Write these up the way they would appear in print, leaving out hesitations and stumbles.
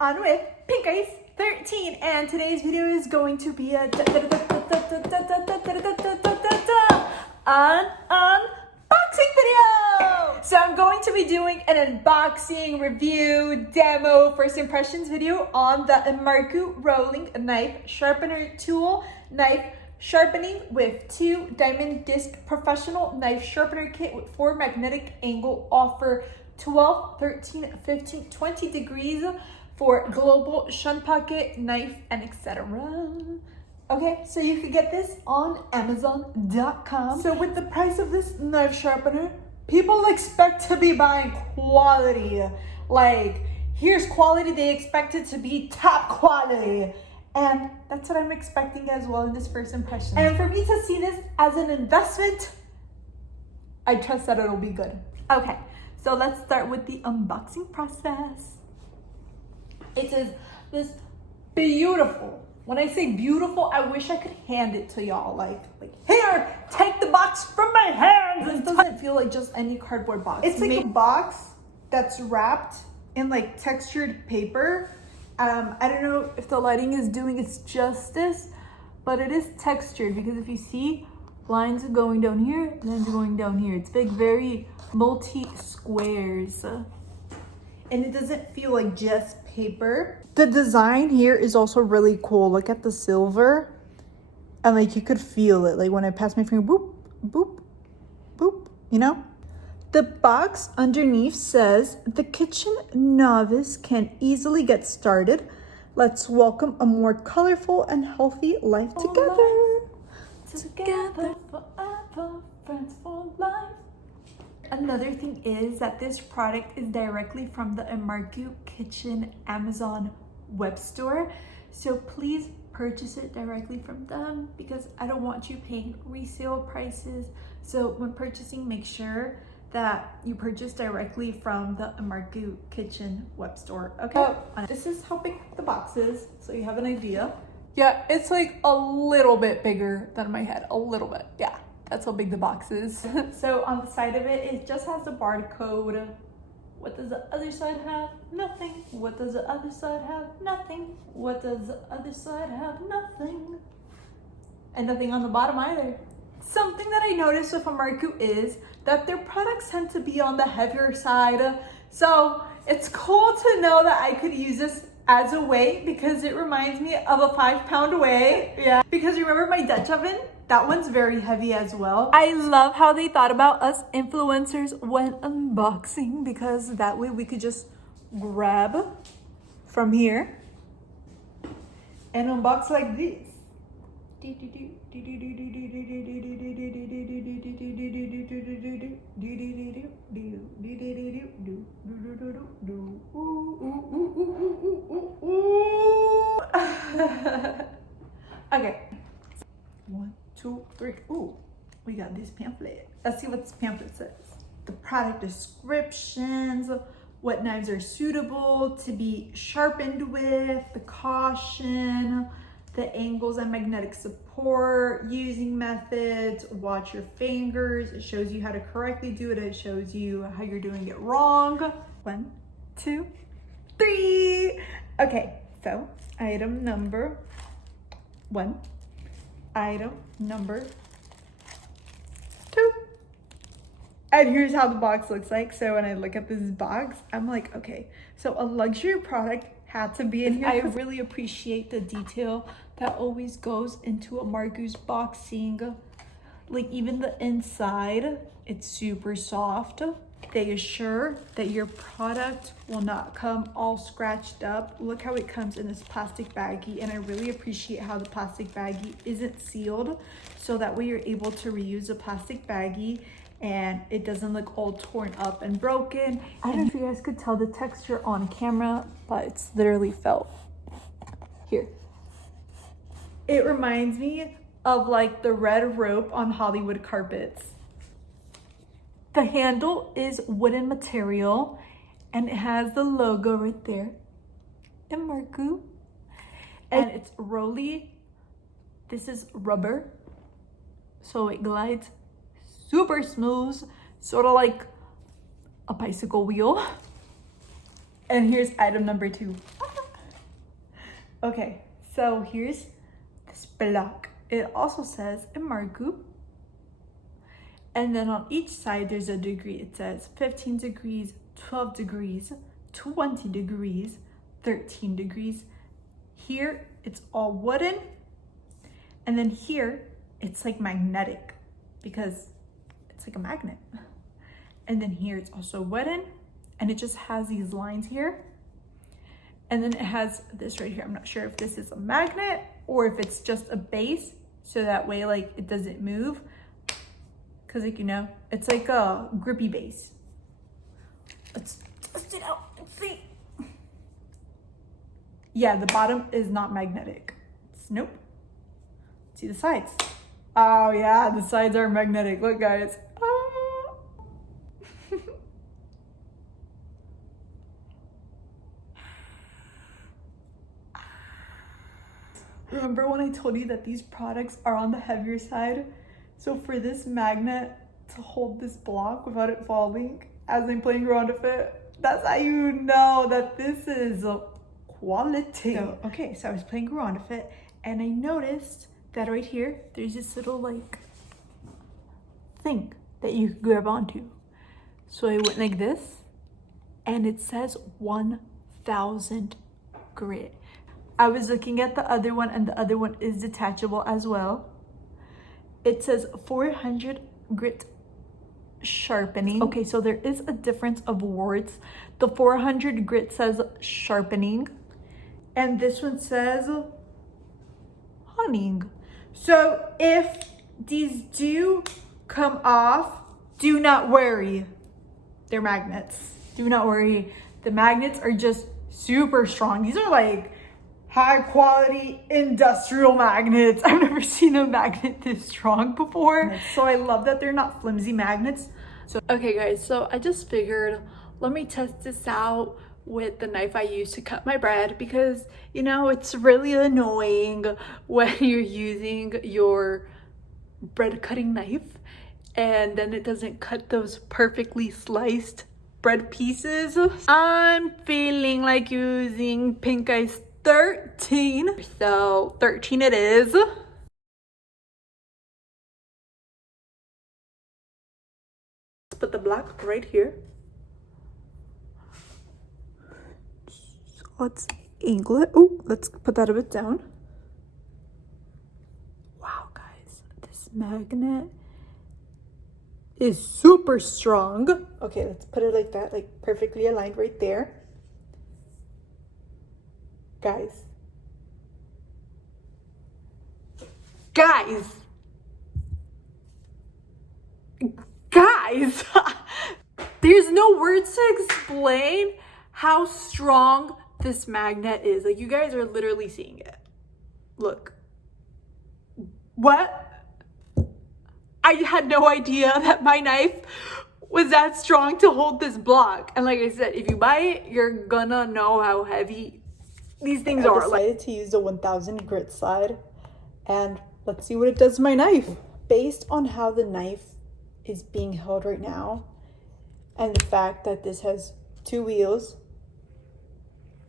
on with Pink Ice 13, and today's video is going to be a unboxing video. So I'm going to be doing an unboxing, review, demo, first impressions video on the Imarku rolling knife sharpener tool, knife sharpening with 2 diamond disc professional knife sharpener kit with 4 magnetic angle offer 12, 13, 15, 20 degrees for global shunpocket, knife, and etc. Okay, so you could get this on Amazon.com. So with the price of this knife sharpener, people expect to be buying quality. Like, here's quality, they expect it to be top quality. And that's what I'm expecting as well in this first impression. And for me to see this as an investment, I trust that it'll be good. Okay, so let's start with the unboxing process. It is this beautiful, when I say beautiful, I wish I could hand it to y'all. Like here, take the box from my hands. It doesn't feel like just any cardboard box. It's like a box that's wrapped in like textured paper. I don't know if the lighting is doing its justice, but it is textured because if you see, lines are going down here, lines are going down here. It's like very multi-squares. And it doesn't feel like just paper. The design here is also really cool. Look at the silver. And like you could feel it. Like when I pass my finger, boop, boop, boop, you know? The box underneath says, the kitchen novice can easily get started. Let's welcome a more colorful and healthy life together. Together forever, friends for life. Another thing is that this product is directly from the Imarku Kitchen Amazon web store. So please purchase it directly from them because I don't want you paying resale prices. So when purchasing, make sure that you purchase directly from the Imarku Kitchen web store. Okay, this is how big the box is, so you have an idea. Yeah, it's like a little bit bigger than my head, a little bit, yeah. That's how big the box is. So on the side of it, it just has the barcode. What does the other side have? Nothing. What does the other side have? Nothing. What does the other side have? Nothing. And nothing on the bottom either. Something that I noticed with Imarku is that their products tend to be on the heavier side. So it's cool to know that I could use this as a weight because it reminds me of a 5-pound weight. Yeah. Because you remember my Dutch oven? That one's very heavy as well. I love how they thought about us influencers when unboxing because that way we could just grab from here and unbox like this. Okay. 1, 2, 3. Ooh, we got this pamphlet. Let's see what this pamphlet says. The product descriptions, what knives are suitable to be sharpened with, the caution, the angles and magnetic support, using methods, watch your fingers. It shows you how to correctly do it. It shows you how you're doing it wrong. 1, 2, 3. Okay, so item number 1. Item number 2. And here's how the box looks like. So when I look at this box, I'm like, okay, so a luxury product had to be in here. I really appreciate the detail that always goes into Imarku's boxing. Like even the inside, it's super soft. They assure that your product will not come all scratched up. Look how it comes in this plastic baggie, and I really appreciate how the plastic baggie isn't sealed, so that way you're able to reuse the plastic baggie and it doesn't look all torn up and broken. I don't know if you guys could tell the texture on camera, but it's literally felt. Here. It reminds me of like the red rope on Hollywood carpets. The handle is wooden material and it has the logo right there, Imarku, and it's rolly. This is rubber, so it glides super smooth, sort of like a bicycle wheel. And here's item number 2. Okay, so here's this block. It also says Emarku. And then on each side, there's a degree. It says 15 degrees, 12 degrees, 20 degrees, 13 degrees. Here, it's all wooden. And then here, it's like magnetic because it's like a magnet. And then here, it's also wooden. And it just has these lines here. And then it has this right here. I'm not sure if this is a magnet or if it's just a base. So that way, like, it doesn't move. Cause like, you know, it's like a grippy base. Let's test it out and see. Yeah, the bottom is not magnetic. Nope. See the sides. Oh yeah, the sides are magnetic. Look guys. Ah. Remember when I told you that these products are on the heavier side? So for this magnet to hold this block without it falling as I'm playing around with it, that's how you know that this is quality. So, okay, so I was playing around with it and I noticed that right here, there's this little like thing that you can grab onto. So I went like this and it says 1000 grit. I was looking at the other one and the other one is detachable as well. It says 400 grit sharpening. Okay, so there is a difference of words. The 400 grit says sharpening and this one says honing. So if these do come off, do not worry. They're magnets. Do not worry. The magnets are just super strong. These are like high quality industrial magnets. I've never seen a magnet this strong before. So I love that they're not flimsy magnets. So okay guys, so I just figured let me test this out with the knife I use to cut my bread because you know it's really annoying when you're using your bread cutting knife and then it doesn't cut those perfectly sliced bread pieces. I'm feeling like using Pink Ice 13. So 13 it is. Let's put the black right here. So let's angle it. Oh, let's put that a bit down. Wow, guys, this magnet is super strong. Okay, let's put it like that, like perfectly aligned right there. Guys, there's no words to explain how strong this magnet is. Like, you guys are literally seeing it. Look. What? I had no idea that my knife was that strong to hold this block. And like I said, if you buy it, you're gonna know how heavy these things are. I decided to use the 1000 grit side and let's see what it does to my knife. Based on how the knife is being held right now and the fact that this has 2 wheels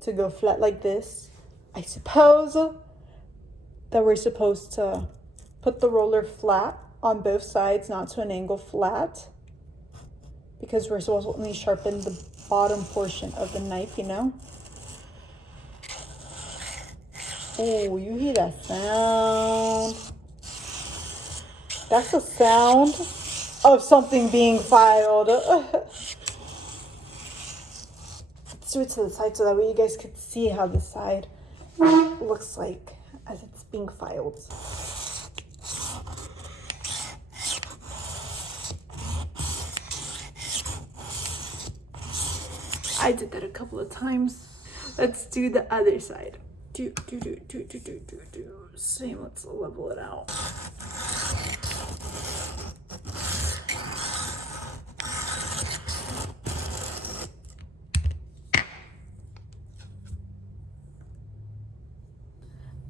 to go flat like this, I suppose that we're supposed to put the roller flat on both sides, not to an angle flat, because we're supposed to only sharpen the bottom portion of the knife, you know? Oh, you hear that sound? That's the sound of something being filed. Let's do it to the side so that way you guys could see how the side looks like as it's being filed. I did that a couple of times. Let's do the other side. Do. Same, let's level it out.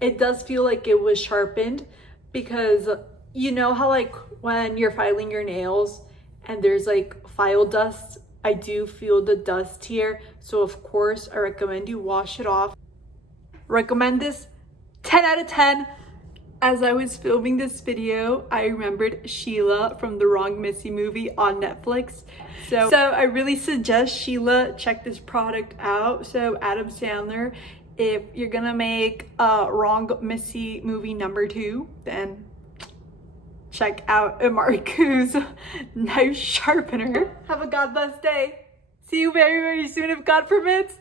It does feel like it was sharpened because you know how like when you're filing your nails and there's like file dust, I do feel the dust here. So of course I recommend you wash it off. Recommend this 10 out of 10. As I was filming this video, I remembered Sheila from the Wrong Missy movie on Netflix. So I really suggest Sheila check this product out. So Adam Sandler, if you're gonna make a Wrong Missy movie #2, then check out Mariku's knife sharpener. Have a God bless day. See you very, very soon if God permits.